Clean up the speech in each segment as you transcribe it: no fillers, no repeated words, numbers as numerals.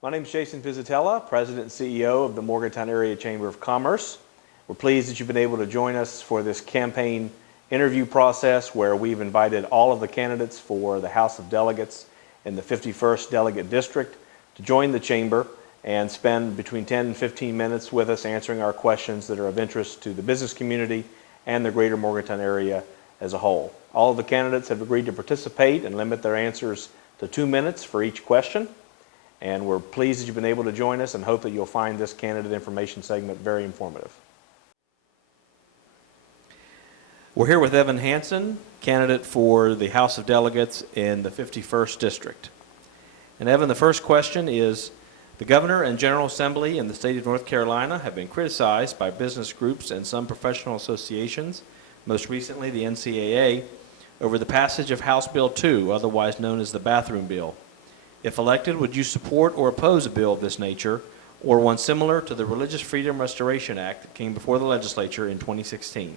My name is Jason Pizatella, President and CEO of the Morgantown Area Chamber of Commerce. We're pleased that you've been able to join us for this campaign interview process where we've invited all of the candidates for the House of Delegates in the 51st Delegate District to join the Chamber and spend between 10 and 15 minutes with us answering our questions that are of interest to the business community and the greater Morgantown area as a whole. All of the candidates have agreed to participate and limit their answers to 2 minutes for each question. And we're pleased that you've been able to join us and hope that you'll find this candidate information segment very informative. We're here with Evan Hansen, candidate for the House of Delegates in the 51st District. And Evan, the first question is, the Governor and General Assembly in the state of North Carolina have been criticized by business groups and some professional associations, most recently the NCAA, over the passage of House Bill 2, otherwise known as the Bathroom Bill. If elected, would you support or oppose a bill of this nature, or one similar to the Religious Freedom Restoration Act that came before the legislature in 2016?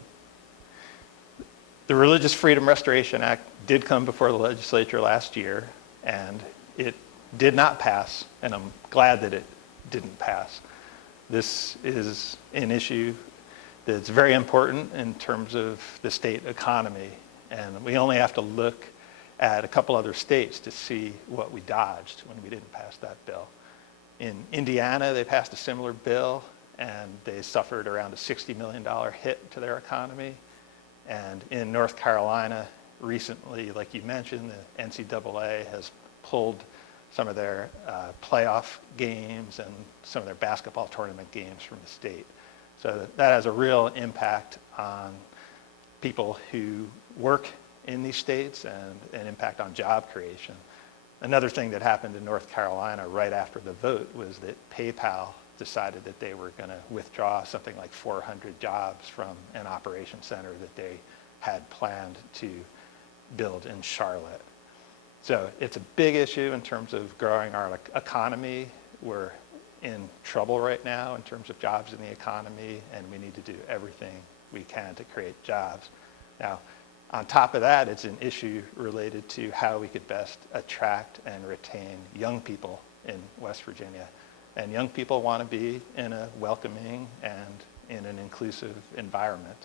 The Religious Freedom Restoration Act did come before the legislature last year, and it did not pass, and I'm glad that it didn't pass. This is an issue that's very important in terms of the state economy, and we only have to look at a couple other states to see what we dodged when we didn't pass that bill. In Indiana, they passed a similar bill, and they suffered around a $60 million hit to their economy. And in North Carolina, recently, like you mentioned, the NCAA has pulled some of their playoff games and some of their basketball tournament games from the state. So that has a real impact on people who work in these states and an impact on job creation. Another thing that happened in North Carolina right after the vote was that PayPal decided that they were going to withdraw something like 400 jobs from an operations center that they had planned to build in Charlotte. So it's a big issue in terms of growing our economy. We're in trouble right now in terms of jobs in the economy, and we need to do everything we can to create jobs. Now, on top of that, it's an issue related to how we could best attract and retain young people in West Virginia. And young people want to be in a welcoming and in an inclusive environment.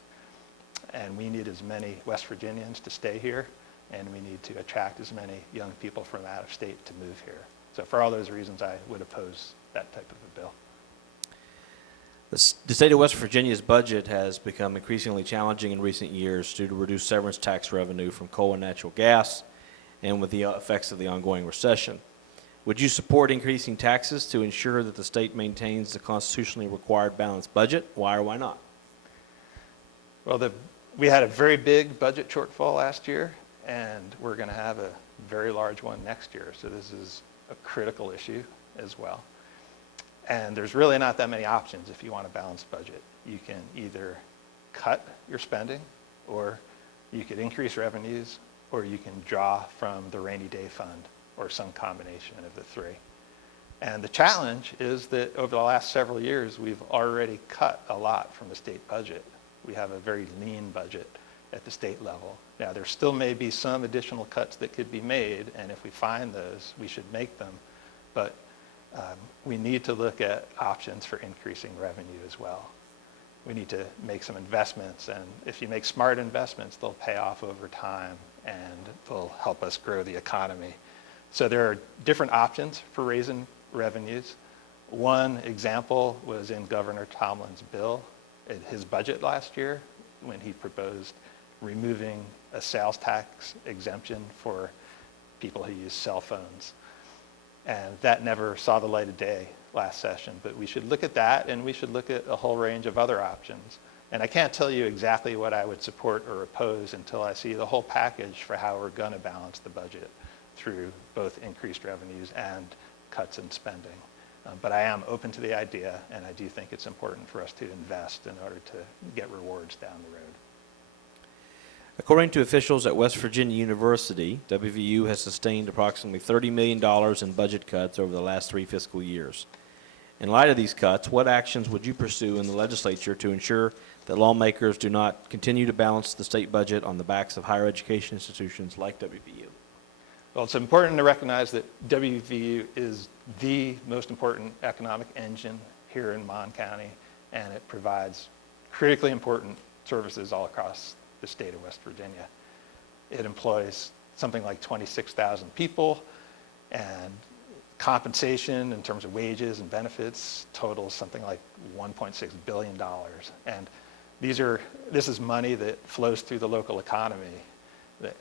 And we need as many West Virginians to stay here, and we need to attract as many young people from out of state to move here. So for all those reasons, I would oppose that type of a bill. The state of West Virginia's budget has become increasingly challenging in recent years due to reduced severance tax revenue from coal and natural gas and with the effects of the ongoing recession. Would you support increasing taxes to ensure that the state maintains the constitutionally required balanced budget? Why or why not? Well, we had a very big budget shortfall last year, and we're going to have a very large one next year. So this is a critical issue as well. And there's really not that many options if you want a balanced budget. You can either cut your spending, or you could increase revenues, or you can draw from the rainy day fund, or some combination of the three. And the challenge is that over the last several years, we've already cut a lot from the state budget. We have a very lean budget at the state level. Now, there still may be some additional cuts that could be made, and if we find those, we should make them. But we need to look at options for increasing revenue as well. We need to make some investments, and if you make smart investments, they'll pay off over time, and they'll help us grow the economy. So there are different options for raising revenues. One example was in Governor Tomlin's bill, in his budget last year, when he proposed removing a sales tax exemption for people who use cell phones. And that never saw the light of day last session, but we should look at that, and we should look at a whole range of other options. And I can't tell you exactly what I would support or oppose until I see the whole package for how we're going to balance the budget through both increased revenues and cuts in spending. But I am open to the idea, and I do think it's important for us to invest in order to get rewards down the road. According to officials at West Virginia University, WVU has sustained approximately $30 million in budget cuts over the last 3 fiscal years. In light of these cuts, what actions would you pursue in the legislature to ensure that lawmakers do not continue to balance the state budget on the backs of higher education institutions like WVU? Well, it's important to recognize that WVU is the most important economic engine here in Mon County, and it provides critically important services all across the state of West Virginia. It employs something like 26,000 people, and compensation in terms of wages and benefits totals something like $1.6 billion. And this is money that flows through the local economy.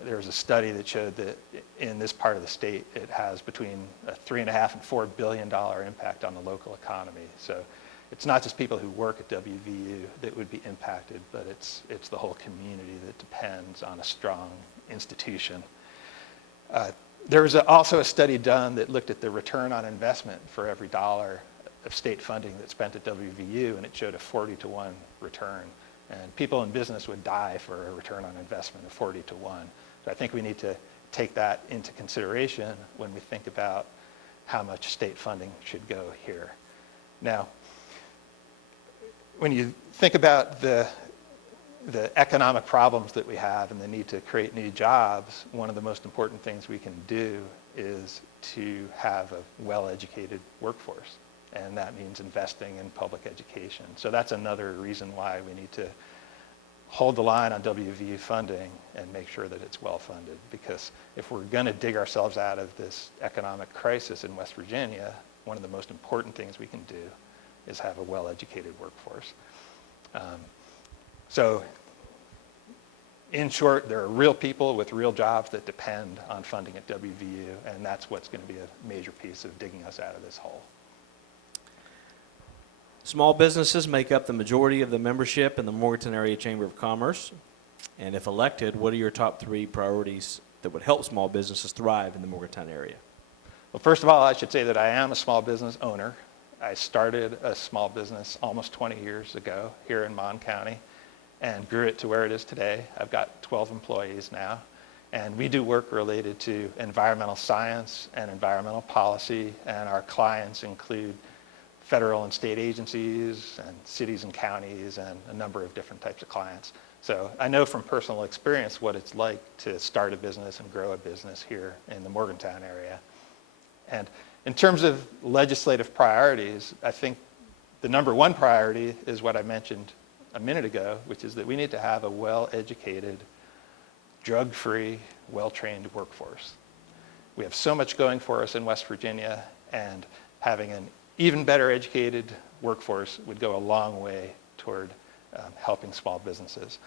There was a study that showed that in this part of the state, it has between a $3.5 and $4 billion impact on the local economy. So it's not just people who work at WVU that would be impacted, but it's the whole community that depends on a strong institution. There was also a study done that looked at the return on investment for every dollar of state funding that's spent at WVU, and it showed a 40-to-1 return. And people in business would die for a return on investment of 40-to-1. So I think we need to take that into consideration when we think about how much state funding should go here. Now, when you think about the economic problems that we have and the need to create new jobs, one of the most important things we can do is to have a well-educated workforce. And that means investing in public education. So that's another reason why we need to hold the line on WVU funding and make sure that it's well funded. Because if we're going to dig ourselves out of this economic crisis in West Virginia, one of the most important things we can do is have a well-educated workforce. So in short, there are real people with real jobs that depend on funding at WVU, and that's what's going to be a major piece of digging us out of this hole. Small businesses make up the majority of the membership in the Morgantown Area Chamber of Commerce. And if elected, what are your top 3 priorities that would help small businesses thrive in the Morgantown area? Well, first of all, I should say that I am a small business owner. I started a small business almost 20 years ago here in Mon County and grew it to where it is today. I've got 12 employees now, and we do work related to environmental science and environmental policy, and our clients include federal and state agencies and cities and counties and a number of different types of clients. So I know from personal experience what it's like to start a business and grow a business here in the Morgantown area. And in terms of legislative priorities, I think the number 1 priority is what I mentioned a minute ago, which is that we need to have a well-educated, drug-free, well-trained workforce. We have so much going for us in West Virginia, and having an even better educated workforce would go a long way toward helping small businesses.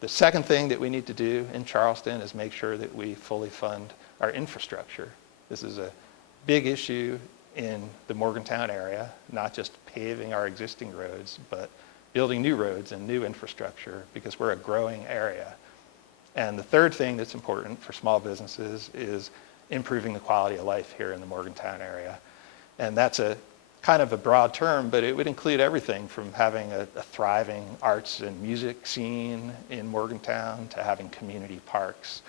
The second thing that we need to do in Charleston is make sure that we fully fund our infrastructure. This is a big issue in the Morgantown area, not just paving our existing roads, but building new roads and new infrastructure, because we're a growing area. And the third thing that's important for small businesses is improving the quality of life here in the Morgantown area. And that's a kind of a broad term, but it would include everything from having a thriving arts and music scene in Morgantown, to having community parks,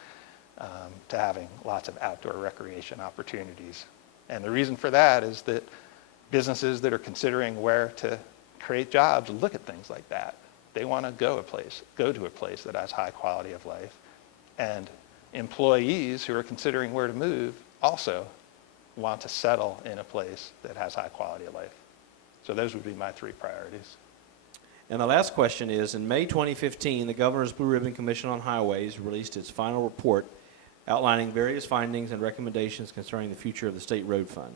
to having lots of outdoor recreation opportunities. And the reason for that is that businesses that are considering where to create jobs look at things like that. They want to go to a place that has high quality of life. And employees who are considering where to move also want to settle in a place that has high quality of life. So those would be my 3 priorities. And the last question is, in May 2015, the Governor's Blue Ribbon Commission on Highways released its final report outlining various findings and recommendations concerning the future of the State Road Fund.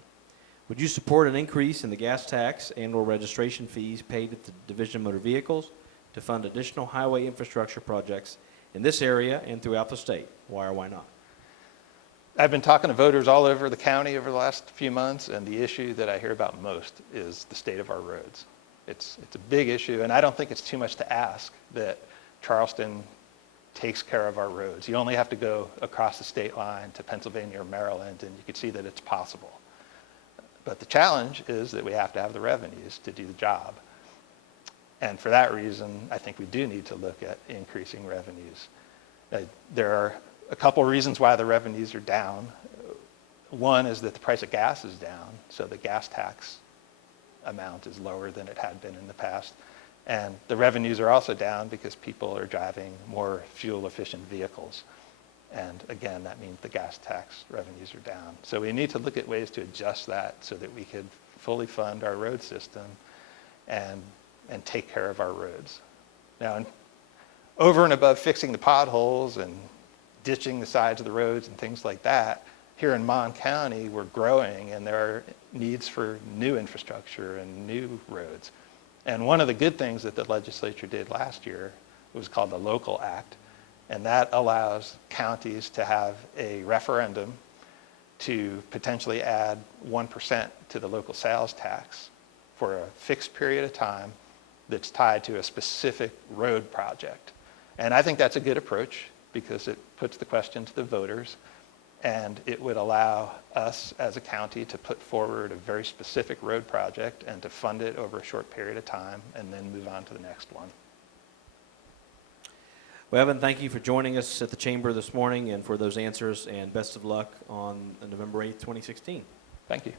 Would you support an increase in the gas tax and/or registration fees paid at the Division of Motor Vehicles to fund additional highway infrastructure projects in this area and throughout the state? Why or why not? I've been talking to voters all over the county over the last few months, and the issue that I hear about most is the state of our roads. It's a big issue, and I don't think it's too much to ask that Charleston takes care of our roads. You only have to go across the state line to Pennsylvania or Maryland, and you can see that it's possible. But the challenge is that we have to have the revenues to do the job. And for that reason, I think we do need to look at increasing revenues. There are a couple reasons why the revenues are down. One is that the price of gas is down, so the gas tax amount is lower than it had been in the past. And the revenues are also down because people are driving more fuel-efficient vehicles. And again, that means the gas tax revenues are down. So we need to look at ways to adjust that so that we could fully fund our road system and take care of our roads. Now, over and above fixing the potholes and ditching the sides of the roads and things like that, here in Mon County, we're growing and there are needs for new infrastructure and new roads. And one of the good things that the legislature did last year was called the Local Act, and that allows counties to have a referendum to potentially add 1% to the local sales tax for a fixed period of time that's tied to a specific road project. And I think that's a good approach because it puts the question to the voters, and it would allow us as a county to put forward a very specific road project and to fund it over a short period of time and then move on to the next one. Well, Evan, thank you for joining us at the Chamber this morning and for those answers, and best of luck on November 8th, 2016. Thank you.